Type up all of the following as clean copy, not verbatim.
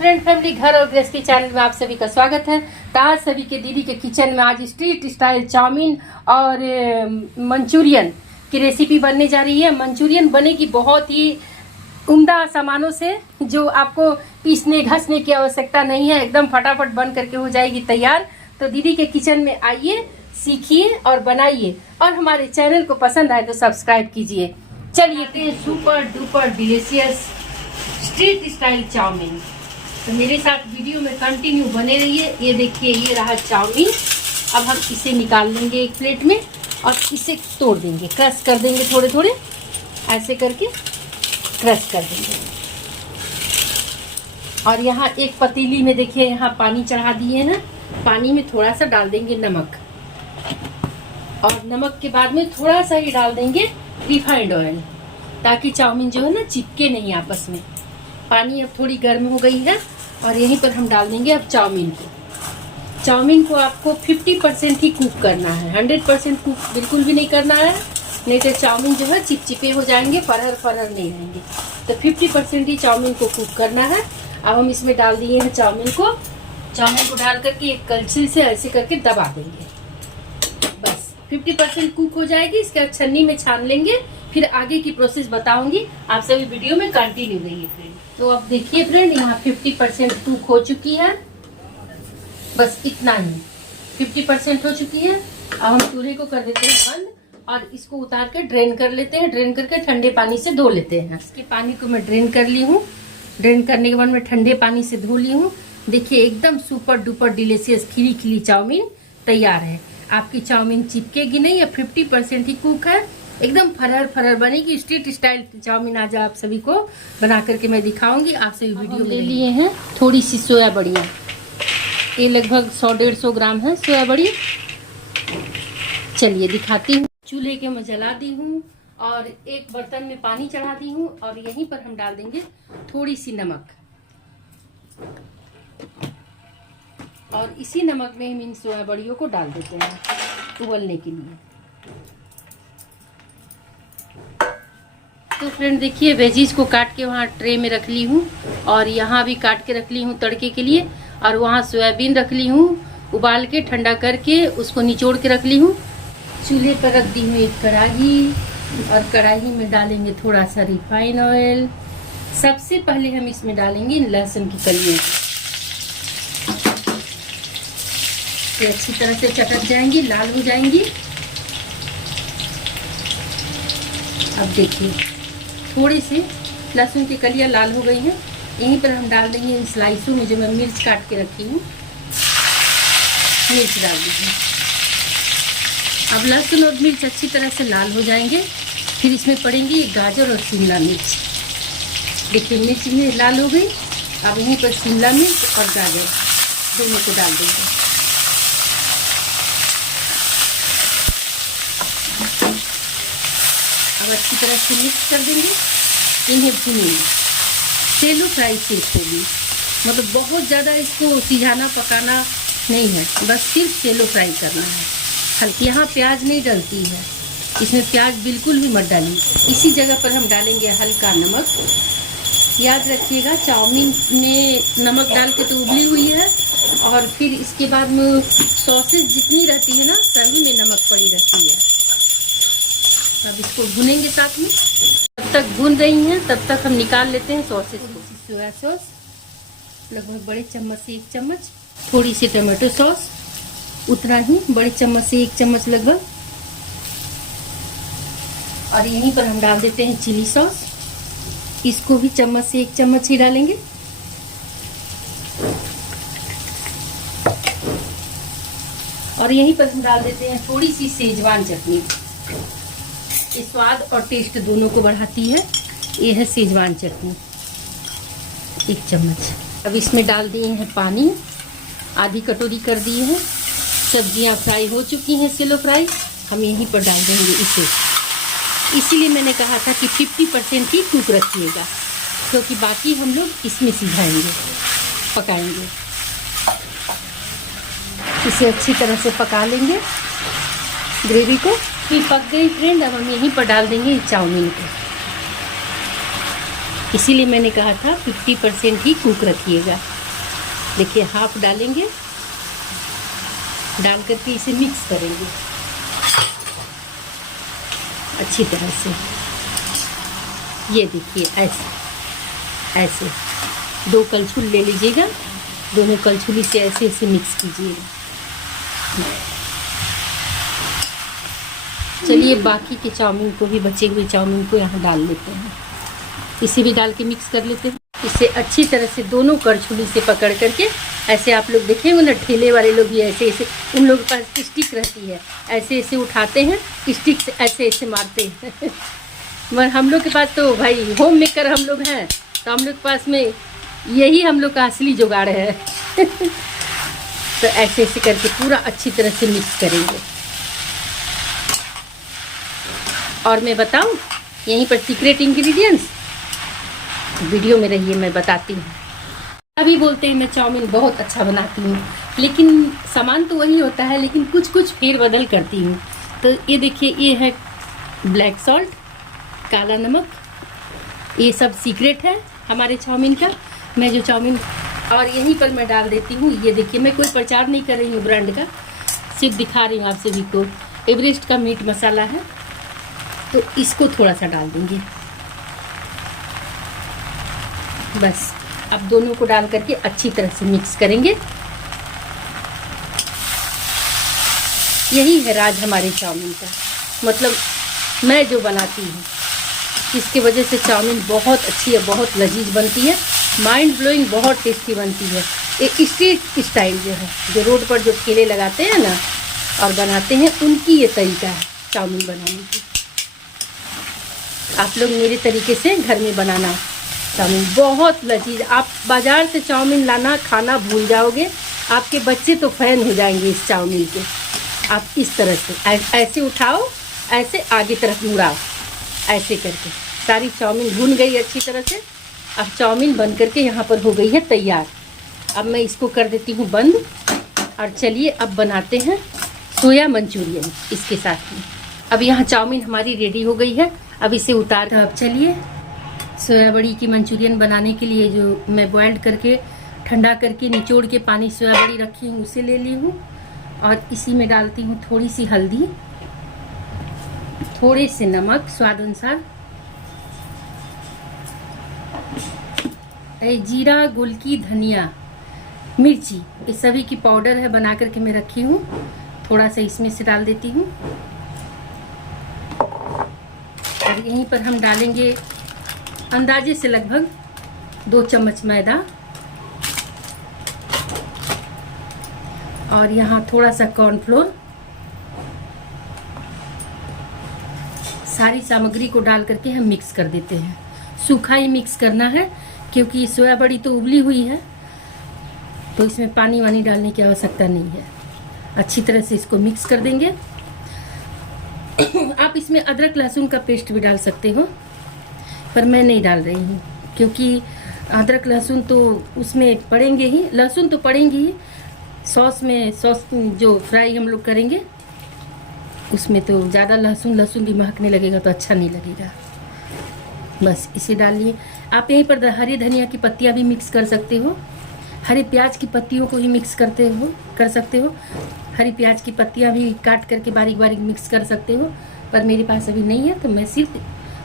Friend family घर और गृहस्थी चैनल में आप सभी का स्वागत है। तो आज सभी के दीदी के किचन में आज स्ट्रीट स्टाइल चाउमीन और मंचूरियन की रेसिपी बनने जा रही है। मंचूरियन बनेगी बहुत ही उम्दा सामानों से, जो आपको पीसने घसने की आवश्यकता नहीं है, एकदम फटाफट बन करके हो जाएगी तैयार। तो दीदी के किचन में आइए, सीखिए और बनाइए, और हमारे चैनल को पसंद आए तो सब्सक्राइब कीजिए। चलिए, super duper delicious street style chow mein. तो मेरे साथ वीडियो में कंटिन्यू बने रहिए। ये देखिए, ये रहा चाउमीन। अब हम इसे निकाल लेंगे एक प्लेट में और इसे तोड़ देंगे, क्रश कर देंगे, थोड़े थोड़े ऐसे करके क्रश कर देंगे। और यहाँ एक पतीली में देखिए, यहाँ पानी चढ़ा दिए ना, पानी में थोड़ा सा डाल देंगे नमक, और नमक के बाद में थोड़ा सा ही डाल देंगे रिफाइंड ऑयल, ताकि चाउमीन जो है ना चिपके नहीं आपस में। पानी अब थोड़ी गर्म हो गई है और यहीं पर हम डाल देंगे अब चाउमीन को। चाउमीन को आपको 50% ही कुक करना है, 100% कुक बिल्कुल भी नहीं करना है, नहीं तो चाउमीन जो है चिपचिपे हो जाएंगे, फरहर फरहर नहीं रहेंगे। तो 50% ही चाउमीन को कुक करना है। अब हम इसमें डाल दिए हैं चाउमीन को डाल करके एक कलछी से ऐसे करके दबा देंगे। बस 50% कुक हो जाएगी, इसके बाद छन्नी में छान लेंगे। फिर आगे की प्रोसेस बताऊंगी, आप सभी वीडियो में कंटिन्यू रहिए फ्रेंड। तो अब देखिए फ्रेंड, यहाँ 50% कुक हो चुकी है, बस इतना ही 50% हो चुकी है। अब हम चूल्हे को कर देते हैं बंद और इसको उतार कर ड्रेन कर लेते हैं। ड्रेन करके ठंडे पानी से धो लेते हैं। इसके पानी को मैं ड्रेन कर ली हूँ। ड्रेन करने के बाद मैं ठंडे पानी से धो ली हूँ। देखिए, एकदम सुपर डुपर डिलीशियस खिली खिली चाउमीन तैयार है। आपकी चाउमीन चिपकेगी नहीं, या 50% ही कुक है, एकदम फरहर फरहर बनेगी। स्ट्रीट स्टाइल चाउमीन आज आप सभी को बना करके मैं दिखाऊंगी। आप सभी वीडियो ले लिए हैं थोड़ी सी सोया बड़ियाँ, ये लगभग 100-150 ग्राम है सोया बड़ी। चलिए दिखाती हूँ। चूल्हे के मैं जला दी हूँ और एक बर्तन में पानी चढ़ा दी हूँ, और यहीं पर हम डाल देंगे थोड़ी सी नमक, और इसी नमक में हम इन सोया बड़ियों को डाल देते हैं उबलने के लिए। तो फ्रेंड देखिए, वेजीज को काट के वहाँ ट्रे में रख ली हूँ, और यहाँ भी काट के रख ली हूँ तड़के के लिए, और वहाँ सोयाबीन रख ली हूँ उबाल के, ठंडा करके उसको निचोड़ के रख ली हूँ। चूल्हे पर रख दी हूँ एक कढ़ाई, और कढ़ाई में डालेंगे थोड़ा सा रिफाइन ऑयल। सबसे पहले हम इसमें डालेंगे लहसुन की कलियाँ, ये अच्छी तरह से चटक जाएंगी, लाल हो जाएंगी। अब देखिए, थोड़ी सी लहसुन की कलियाँ लाल हो गई हैं। यहीं पर हम डाल देंगे इन स्लाइसों में जो मैं मिर्च काट के रखी हूँ, मिर्च डाल दीजिए। अब लहसुन और मिर्च अच्छी तरह से लाल हो जाएंगे, फिर इसमें पड़ेंगी गाजर और शिमला मिर्च। देखिए, मिर्च भी लाल हो गई। अब यहीं पर शिमला मिर्च और गाजर दोनों को डाल देंगे। अब अच्छी तरह से मिक्स कर देंगे, इन्हें भूनेंगे। सेलो फ्राई सिर्फ होगी, मतलब बहुत ज़्यादा इसको सिझाना पकाना नहीं है, बस सिर्फ सेलो फ्राई करना है। हल्की, यहाँ प्याज नहीं डलती है, इसमें प्याज बिल्कुल भी मत डालिए। इसी जगह पर हम डालेंगे हल्का नमक। याद रखिएगा, चाउमीन में नमक डाल के तो उबली हुई है, और फिर इसके बाद में सॉसेज जितनी रहती है ना, सभी में नमक पड़ी रहती है। अब इसको भुनेंगे साथ में। जब तक भुन रही हैं तब तक हम निकाल लेते हैं सॉसेज को। सोया सॉस लगभग बड़े चम्मच से 1 चम्मच, थोड़ी सी टमाटो सॉस उतना ही, बड़े चम्मच से 1 चम्मच लगभग, और यहीं पर हम डाल देते हैं चिली सॉस। इसको भी चम्मच से 1 चम्मच ही डालेंगे। और यहीं पर हम डाल देते हैं थोड़ी सी सेजवान चटनी, ये स्वाद और टेस्ट दोनों को बढ़ाती है। ये है सेजवान चटनी, 1 चम्मच। अब इसमें डाल दिए हैं पानी, आधी कटोरी कर दिए हैं। सब्जियां फ्राई हो चुकी हैं, सेलो फ्राई, हम यहीं पर डाल देंगे इसे। इसीलिए मैंने कहा था कि 50% ही कुक रखिएगा, क्योंकि बाकी हम लोग इसमें सिझाएंगे, पकाएंगे। इसे अच्छी तरह से पका लेंगे ग्रेवी को। फिर पक गई फ्रेंड, अब हम यहीं पर डाल देंगे चाउमीन को। इसीलिए मैंने कहा था 50% ही कुक रखिएगा। देखिए हाफ डालेंगे, डाल करके इसे मिक्स करेंगे अच्छी तरह से। ये देखिए ऐसे ऐसे 2 कलछुल ले लीजिएगा, दोनों कलछुली से ऐसे ऐसे मिक्स कीजिएगा। चलिए बाकी के चाउमीन को भी, बचे हुए चाउमीन को यहाँ डाल लेते हैं। इसे भी डाल के मिक्स कर लेते हैं। इसे अच्छी तरह से दोनों कलछुली से पकड़ करके ऐसे, आप लोग देखेंगे ना ठेले वाले लोग भी ऐसे ऐसे, उन लोगों के पास स्टिक रहती है, ऐसे ऐसे उठाते हैं, स्टिक से ऐसे ऐसे मारते हैं। मगर हम लोग के पास तो भाई होम मेकर हम लोग हैं, तो हम लोग के पास में यही हम लोग का असली जुगाड़ है। तो ऐसे ऐसे करके पूरा अच्छी तरह से मिक्स करेंगे। और मैं बताऊं यहीं पर सीक्रेट इंग्रेडिएंट्स, वीडियो में रहिए मैं बताती हूँ। अभी बोलते हैं मैं चाउमीन बहुत अच्छा बनाती हूँ, लेकिन सामान तो वही होता है, लेकिन कुछ कुछ फेरबदल करती हूँ। तो ये देखिए, ये है ब्लैक सॉल्ट, काला नमक, ये सब सीक्रेट है हमारे चाउमीन का। मैं जो चाउमीन और यहीं पर मैं डाल देती हूँ। ये देखिए, मैं कोई प्रचार नहीं कर रही हूँ ब्रांड का, सिर्फ दिखा रही हूँ आप सभी को। एवरेस्ट का मीट मसाला है, तो इसको थोड़ा सा डाल देंगे बस। अब दोनों को डाल करके अच्छी तरह से मिक्स करेंगे। यही है राज हमारे चाउमीन का, मतलब मैं जो बनाती हूँ, इसकी वजह से चाउमीन बहुत अच्छी है, बहुत लजीज बनती है, माइंड ब्लोइंग, बहुत टेस्टी बनती है। एक स्ट्रीट स्टाइल जो है, जो रोड पर जो ठेले लगाते हैं ना और बनाते हैं, उनकी ये तरीका है चाउमीन बनाने की। आप लोग मेरे तरीके से घर में बनाना चाउमीन, बहुत लजीज। आप बाज़ार से चाउमीन लाना खाना भूल जाओगे, आपके बच्चे तो फ़ैन हो जाएंगे इस चाउमीन के। आप इस तरह से ऐसे उठाओ, ऐसे आगे तरफ मुड़ाओ, ऐसे करके सारी चाउमीन भून गई अच्छी तरह से। अब चाउमीन बन करके यहाँ पर हो गई है तैयार। अब मैं इसको कर देती हूँ बंद, और चलिए अब बनाते हैं सोया मंचूरियन इसके साथ में। अब यहाँ चाउमीन हमारी रेडी हो गई है, अब इसे उतार। अब चलिए सोया बड़ी की मंचूरियन बनाने के लिए जो मैं बॉइल्ड करके ठंडा करके निचोड़ के पानी सोया बड़ी रखी हूँ उसे ले ली हूँ, और इसी में डालती हूँ थोड़ी सी हल्दी, थोड़े से नमक स्वाद अनुसार, जीरा, गुलकी, धनिया, मिर्ची, ये सभी की पाउडर है बना करके मैं रखी हूँ। थोड़ा सा इसमें से डाल देती हूँ, और यहीं पर हम डालेंगे अंदाजे से लगभग 2 चम्मच मैदा, और यहाँ थोड़ा सा कॉर्नफ्लोर। सारी सामग्री को डाल करके हम मिक्स कर देते हैं। सूखा ही मिक्स करना है, क्योंकि सोया बड़ी तो उबली हुई है, तो इसमें पानी वानी डालने की आवश्यकता नहीं है। अच्छी तरह से इसको मिक्स कर देंगे। आप इसमें अदरक लहसुन का पेस्ट भी डाल सकते हो, पर मैं नहीं डाल रही हूँ, क्योंकि अदरक लहसुन तो उसमें पड़ेंगे ही, लहसुन तो पड़ेंगे ही, सॉस में, सॉस जो फ्राई हम लोग करेंगे उसमें तो ज़्यादा लहसुन भी महकने लगेगा तो अच्छा नहीं लगेगा। बस इसे डालिए। आप यहीं पर हरी धनिया की पत्तियाँ भी मिक्स कर सकते हो, हरे प्याज की पत्तियों को ही मिक्स कर सकते हो। हरी प्याज की पत्तियाँ भी काट करके बारीक बारीक मिक्स कर सकते हो, पर मेरे पास अभी नहीं है, तो मैं सिर्फ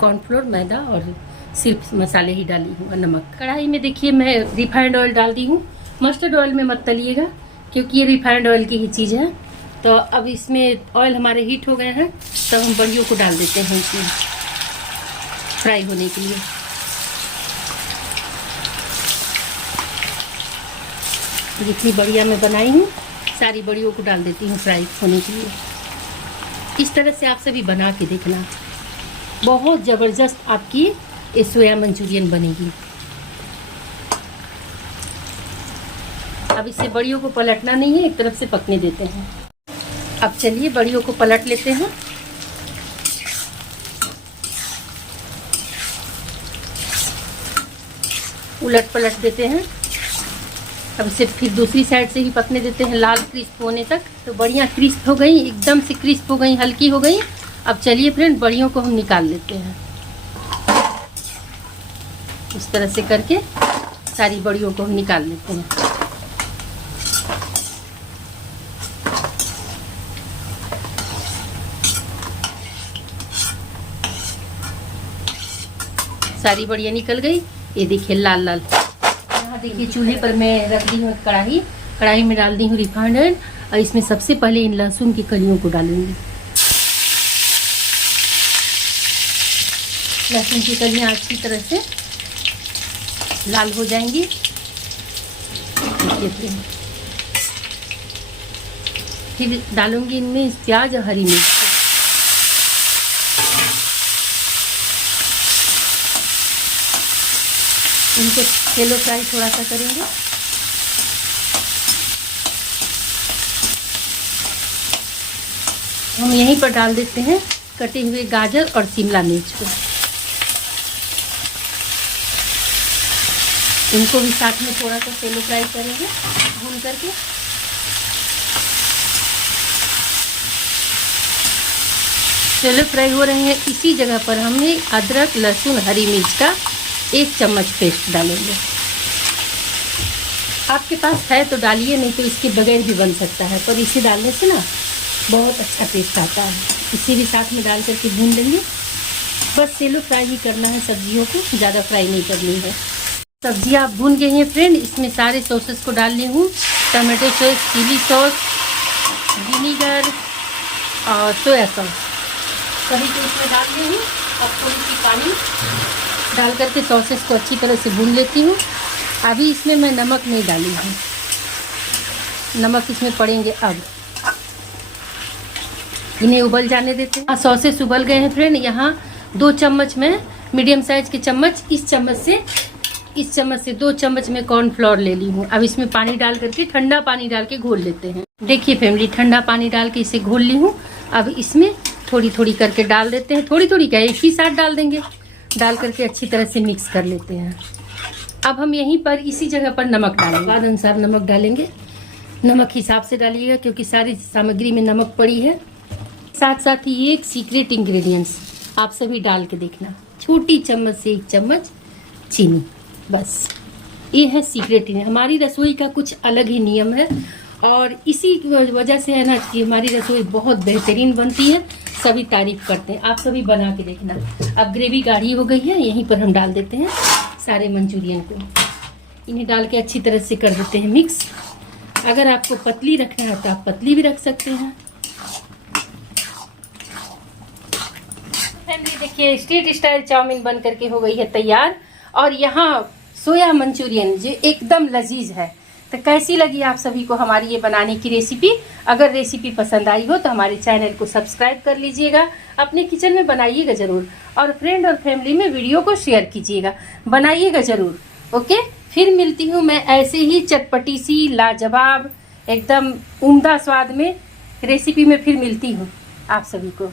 कॉर्नफ्लोर, मैदा और सिर्फ मसाले ही डाली हूँ और नमक। कढ़ाई में देखिए मैं रिफाइंड ऑयल डाल दी हूँ। मस्टर्ड ऑयल में मत तलिएगा, क्योंकि ये रिफाइंड ऑयल की ही चीज़ है। तो अब इसमें ऑयल हमारे हीट हो गए हैं, तब हम बड़ियों को डाल देते हैं इसमें फ्राई होने के लिए। जितनी बड़ियाँ मैं बनाई हूँ सारी बड़ियों को डाल देती हूँ फ्राई होने के लिए। इस तरह से आप सभी बना के देखना, बहुत ज़बरदस्त आपकी ये सोया मंचूरियन बनेगी। अब इससे बड़ियों को पलटना नहीं है, एक तरफ से पकने देते हैं। अब चलिए बड़ियों को पलट लेते हैं। उलट पलट देते हैं। अब इसे फिर दूसरी साइड से भी पकने देते हैं लाल क्रिस्प होने तक। तो बड़ियाँ क्रिस्प हो गई, एकदम से क्रिस्प हो गई, हल्की हो गई। अब चलिए फ्रेंड बड़ियों को हम निकाल लेते हैं। इस तरह से करके सारी बड़ियों को हम निकाल लेते हैं। सारी बड़ियाँ निकल गई। ये देखिए लाल लाल। यहाँ देखिए चूल्हे पर मैं रख दी हूँ कढ़ाई। कढ़ाई में डाल दी हूँ रिफाइंड ऑयल और इसमें सबसे पहले इन लहसुन की कलियों को डालूंगी। लहसुन की कलियाँ अच्छी तरह से लाल हो जाएंगी। फिर डालूंगी इनमें प्याज और हरी मिर्च। इनको शैलो फ्राई थोड़ा सा करेंगे। हम यहीं पर डाल देते हैं कटे हुए गाजर और शिमला मिर्च को। इनको भी साथ में थोड़ा सा शैलो फ्राई करेंगे भून करके। शैलो फ्राई हो रहे हैं, इसी जगह पर हमने अदरक लहसुन हरी मिर्च का 1 चम्मच पेस्ट डालेंगे। आपके पास है तो डालिए, नहीं तो इसके बगैर भी बन सकता है, पर इसे डालने से ना बहुत अच्छा टेस्ट आता है। इसे भी साथ में डाल करके भून लेंगे। बस शैलो फ्राई ही करना है सब्जियों को, ज़्यादा फ्राई नहीं करनी है। सब्जियाँ आप भून गई हैं फ्रेंड। इसमें सारे सॉसेस को डाल ली हूँ। Tomato sauce, chilli sauce, vinegar और सोया सॉस सभी को इसमें डाल ली हूँ। अब थोड़ी सी पानी डाल करके सॉसेस को अच्छी तरह से भून लेती हूँ। अभी इसमें मैं नमक नहीं डाली हूँ, नमक इसमें पड़ेंगे अब। इन्हें उबल जाने देते हैं। सॉसेस उबल गए हैं फ्रेंड। यहाँ 2 चम्मच में मीडियम साइज के चम्मच, इस चम्मच से 2 चम्मच में कॉर्नफ्लोर ले ली हूँ। अब इसमें पानी डाल करके ठंडा पानी डाल के घोल लेते हैं। देखिए फैमिली, ठंडा पानी डाल के इसे घोल ली हूँ। अब इसमें थोड़ी थोड़ी करके डाल देते हैं। थोड़ी थोड़ी क्या, एक ही साथ डाल देंगे। डाल करके अच्छी तरह से मिक्स कर लेते हैं। अब हम यहीं पर इसी जगह पर नमक डालेंगे। स्वाद अनुसार नमक डालेंगे। नमक हिसाब से डालिएगा क्योंकि सारी सामग्री में नमक पड़ी है। साथ साथ ही एक सीक्रेट इंग्रेडिएंट्स आप सभी डाल के देखना, छोटी चम्मच से 1 चम्मच चीनी। बस ये है सीक्रेट। हमारी रसोई का कुछ अलग ही नियम है और इसी वजह से है ना कि हमारी रसोई बहुत बेहतरीन बनती है। सभी तारीफ करते हैं, आप सभी बना के देखना। अब ग्रेवी गाढ़ी हो गई है, यहीं पर हम डाल देते हैं सारे मंचूरियन को। इन्हें डाल के अच्छी तरह से कर देते हैं मिक्स। अगर आपको पतली रखना है तो आप पतली भी रख सकते हैं। फैमिली देखिए, स्ट्रीट स्टाइल चाउमीन बन करके हो गई है तैयार। और यहाँ सोया मंचूरियन जो एकदम लजीज है। तो कैसी लगी आप सभी को हमारी ये बनाने की रेसिपी? अगर रेसिपी पसंद आई हो तो हमारे चैनल को सब्सक्राइब कर लीजिएगा, अपने किचन में बनाइएगा ज़रूर, और फ्रेंड और फैमिली में वीडियो को शेयर कीजिएगा, बनाइएगा ज़रूर। ओके, फिर मिलती हूँ मैं ऐसे ही चटपटी सी लाजवाब एकदम उम्दा स्वाद में रेसिपी में। फिर मिलती हूँ आप सभी को।